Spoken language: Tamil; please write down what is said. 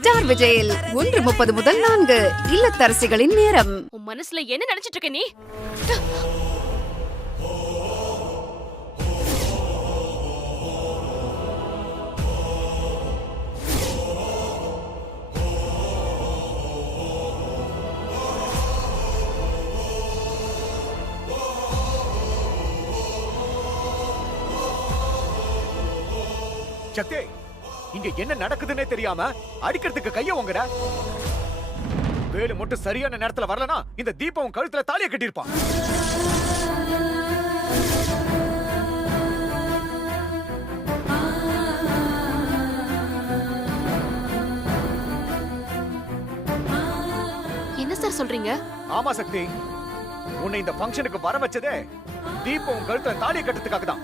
ஸ்டார் விஜயில் ஒன்று முப்பது முதல் நான்கு இல்லத்தரசிகளின் நேரம். உன் மனசுல என்ன நினைச்சிட்டு இருக்க நீ? சக்தி இங்க என்ன நடக்குதுன்னே தெரியாம அடிக்கிறதுக்கு கைய உங்கட வேலு மட்டும் சரியான நேரத்துல வரலனா இந்த தீபம் கழுத்துல தாலிய கட்டியிருப்பான். என்ன சார் சொல்றீங்க? ஆமா சக்தி. உன்னை இந்த ஃபங்க்ஷனுக்கு வர வச்சதே தீபம் கழுத்துல தாலிய கட்டுறதுக்காக தான்